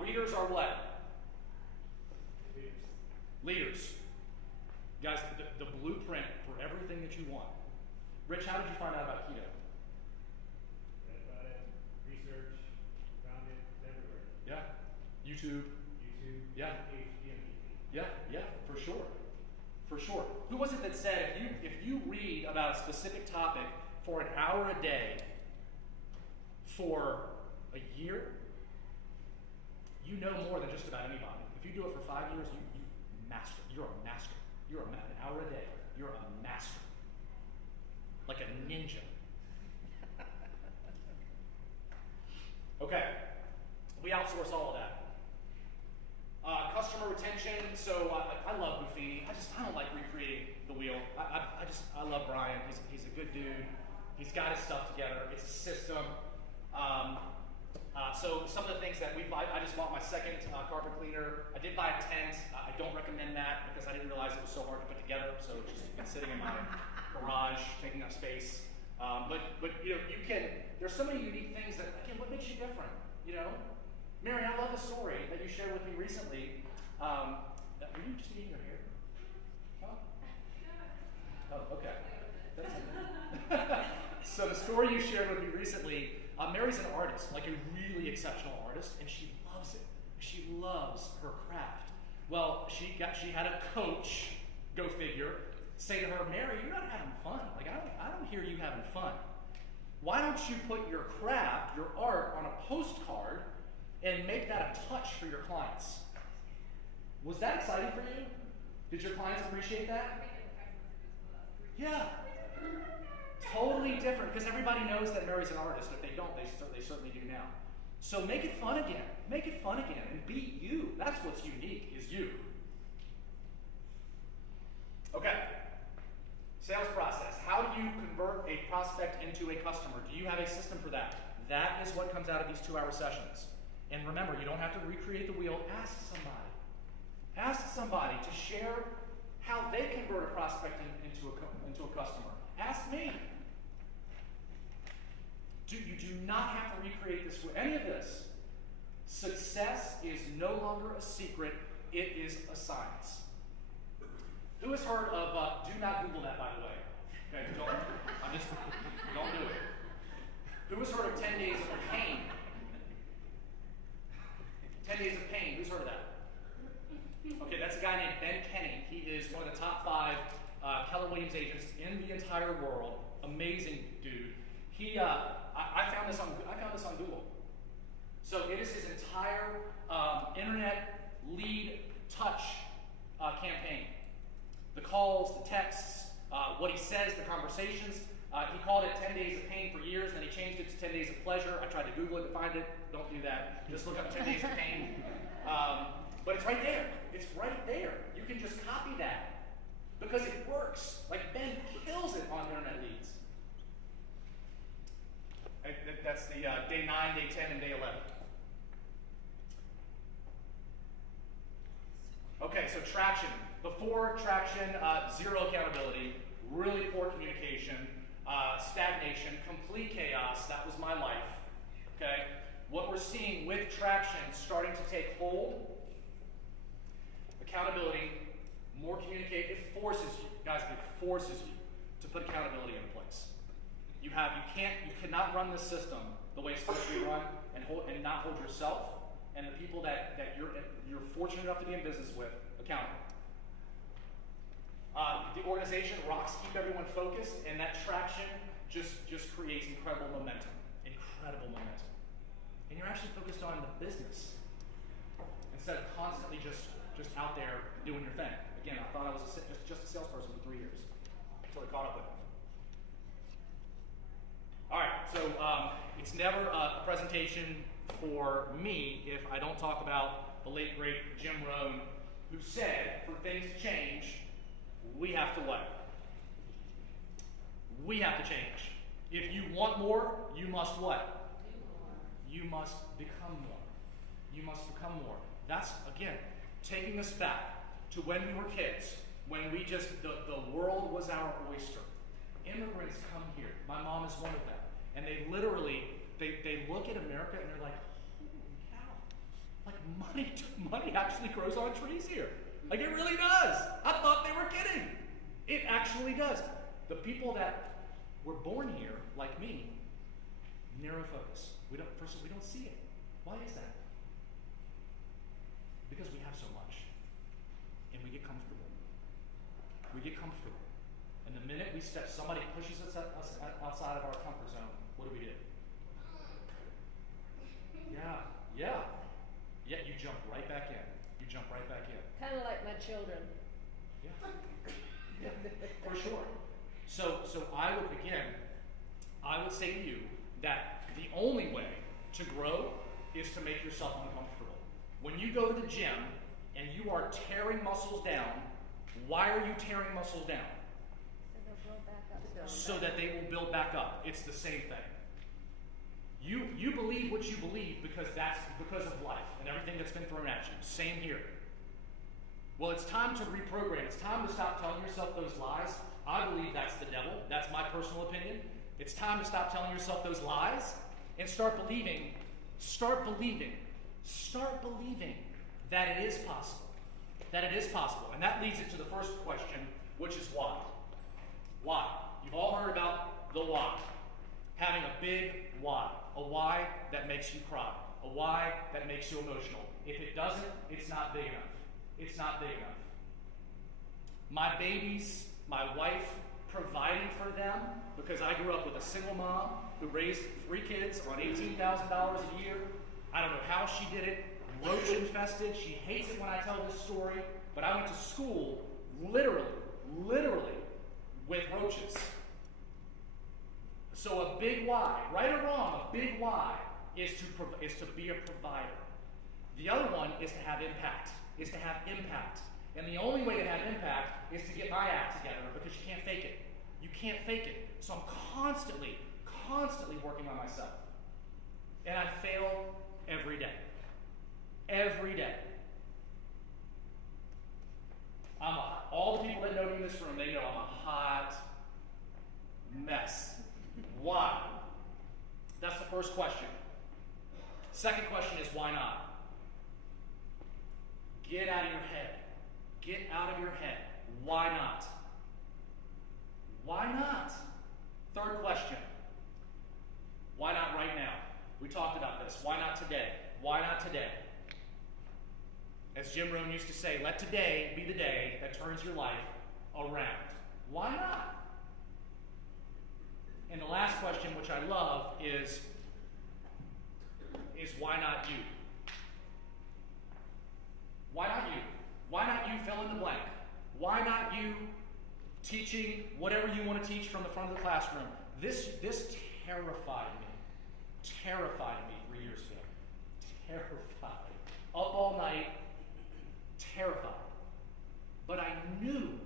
Readers are what? Leaders. Guys, the blueprint for everything that you want. Rich, how did you find out about keto? Read about it, research, found it everywhere. Yeah. YouTube. Yeah. Yeah, for sure. For sure. Who was it that said if you read about a specific topic for an hour a day for a year, you know more than just about anybody. If you do it for 5 years, you master. You're a master. You're an hour a day. You're a master. Like a ninja. Okay. We outsource all of that. so I love Buffini. I don't like recreating the wheel. I love Brian. He's a good dude. He's got his stuff together. It's a system. So some of the things that I just bought my second carpet cleaner. I did buy a tent. I don't recommend that because I didn't realize it was so hard to put together. So it's just been sitting in my garage, taking up space. But you know, you can. There's so many unique things that again, what makes you different? You know, Mary, I love the story that you shared with me recently. Are you just eating your hair? Huh? Oh, okay. So the story you shared with me recently, Mary's an artist, like a really exceptional artist, and she loves it. She loves her craft. Well, she had a coach, go figure, say to her, Mary, you're not having fun. Like I don't hear you having fun. Why don't you put your craft, your art, on a postcard and make that a touch for your clients? Was that exciting for you? Did your clients appreciate that? Yeah. Totally different, because everybody knows that Mary's an artist. If they don't, they certainly do now. So make it fun again. Make it fun again and be you. That's what's unique, is you. Okay. Sales process. How do you convert a prospect into a customer? Do you have a system for that? That is what comes out of these 2-hour sessions. And remember, you don't have to recreate the wheel. Ask somebody. Ask somebody to share how they convert a prospect into a customer. Ask me. You do not have to recreate this with any of this. Success is no longer a secret. It is a science. Who has heard of, do not Google that, by the way. Okay, don't do it. Who has heard of 10 Days of Pain? 10 Days of Pain, who's heard of that? Okay, that's a guy named Ben Kenny. He is one of the top 5 Keller Williams agents in the entire world. Amazing dude. I found this on Google. So it is his entire internet lead touch campaign. The calls, the texts, what he says, the conversations. He called it 10 Days of Pain for years, and then he changed it to 10 Days of Pleasure. I tried to Google it to find it. Don't do that. Just look up 10 Days of Pain. But it's right there. It's right there. You can just copy that because it works. Like Ben kills it on internet leads. That's the day 9, day 10, and day 11. Okay, so traction. Before traction, zero accountability, really poor communication, stagnation, complete chaos. That was my life. Okay? What we're seeing with traction starting to take hold, accountability, more communicate, it forces you, guys, it forces you to put accountability in place. You cannot run this system the way it's supposed to be run and not hold yourself and the people that you're fortunate enough to be in business with accountable. The organization rocks keep everyone focused, and that traction just creates incredible momentum. Incredible momentum. And you're actually focused on the business instead of constantly just out there doing your thing. Again, I thought I was just a salesperson for 3 years until I caught up with it. All right, so it's never a presentation for me if I don't talk about the late, great Jim Rohn, who said, for things to change, we have to what? We have to change. If you want more, you must what? You must become more. You must become more. That's, again, taking us back to when we were kids, when we the world was our oyster. Immigrants come here. My mom is one of them. And they literally, they look at America and they're like, holy cow. Like money actually grows on trees here. Like it really does. I thought they were kidding. It actually does. The people that were born here, like me, narrow focus. We don't see it. Why is that? Because we have so much. And we get comfortable. We get comfortable. And the minute somebody pushes us outside of our comfort zone, what do? Yeah, you jump right back in. Kind of like my children. Yeah, for sure. So I would say to you that the only way to grow is to make yourself uncomfortable. When you go to the gym and you are tearing muscles down, why are you tearing muscles down? So they'll build back up. So that they will build back up. It's the same thing. You believe what you believe because that's because of life and everything that's been thrown at you. Same here. Well, it's time to reprogram. It's time to stop telling yourself those lies. I believe that's the devil. That's my personal opinion. It's time to stop telling yourself those lies and start believing that it is possible. That it is possible. And that leads into the first question, which is why. Why? You've all heard about the why. Having a big why. A why that makes you cry. A why that makes you emotional. If it doesn't, it's not big enough. It's not big enough. My babies, my wife, providing for them, because I grew up with a single mom who raised 3 kids on $18,000 a year. I don't know how she did it. Roach infested. She hates it when I tell this story. But I went to school literally with roaches. So a big why, right or wrong, a big why is to be a provider. The other one is to have impact. And the only way to have impact is to get my act together because you can't fake it. You can't fake it. So I'm constantly working on myself. And I fail every day. Every day. All the people that know me in this room, they know I'm a hot mess. Why? That's the first question. Second question is why not? Get out of your head. Get out of your head. Why not? Why not? Third question. Why not right now? We talked about this. Why not today? Why not today? As Jim Rohn used to say, let today be the day that turns your life around. Why not? And the last question, which I love, is why not you? Why not you? Why not you fill in the blank? Why not you teaching whatever you want to teach from the front of the classroom? This terrified me. Terrified me 3 years ago. Terrified. Up all night, terrified. But I knew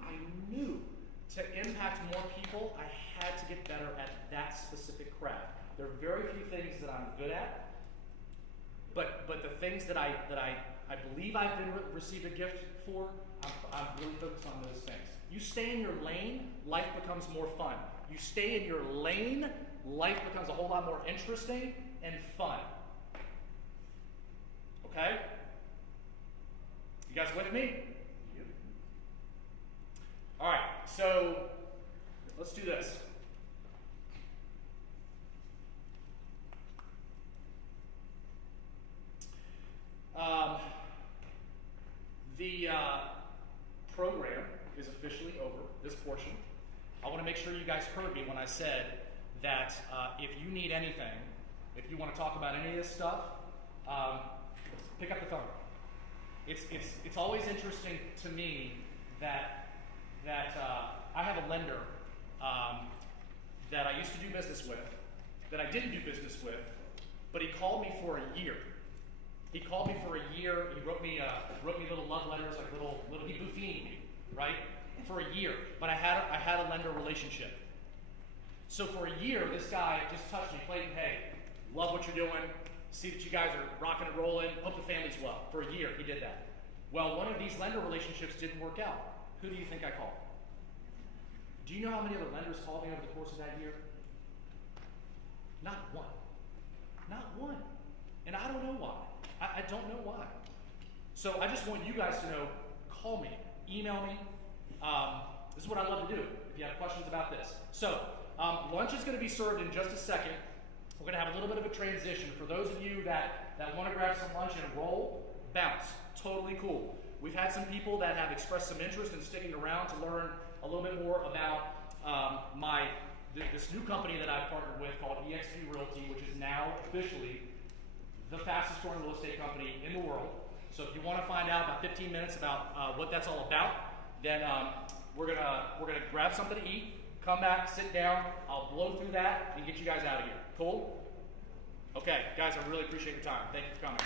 to impact more people, I had to get better at that specific craft. There are very few things that I'm good at, but the things that I believe I've been received a gift for, I'm really focused on those things. You stay in your lane, life becomes more fun. You stay in your lane, life becomes a whole lot more interesting and fun. Okay? You guys with me? All right, so let's do this. The program is officially over, this portion. I want to make sure you guys heard me when I said that if you need anything, if you want to talk about any of this stuff, pick up the phone. It's always interesting to me that I have a lender that I used to do business with, that I didn't do business with, but he called me for a year. He called me for a year. He wrote me little love letters, like little he buffinied me, right? For a year. But I had a lender relationship. So for a year, this guy just touched me, Clayton, hey, love what you're doing. See that you guys are rocking and rolling. Hope the family's well. For a year, he did that. Well, one of these lender relationships didn't work out. Who do you think I called? Do you know how many other lenders called me over the course of that year? Not one. Not one. And I don't know why. I don't know why. So I just want you guys to know, call me, email me. This is what I love to do if you have questions about this. So lunch is going to be served in just a second. We're going to have a little bit of a transition. For those of you that want to grab some lunch and roll, bounce. Totally cool. We've had some people that have expressed some interest in sticking around to learn a little bit more about this new company that I've partnered with called eXp Realty, which is now officially the fastest growing real estate company in the world. So if you want to find out about 15 minutes about what that's all about, then we're gonna grab something to eat, come back, sit down. I'll blow through that and get you guys out of here. Cool? Okay, guys, I really appreciate your time. Thank you for coming.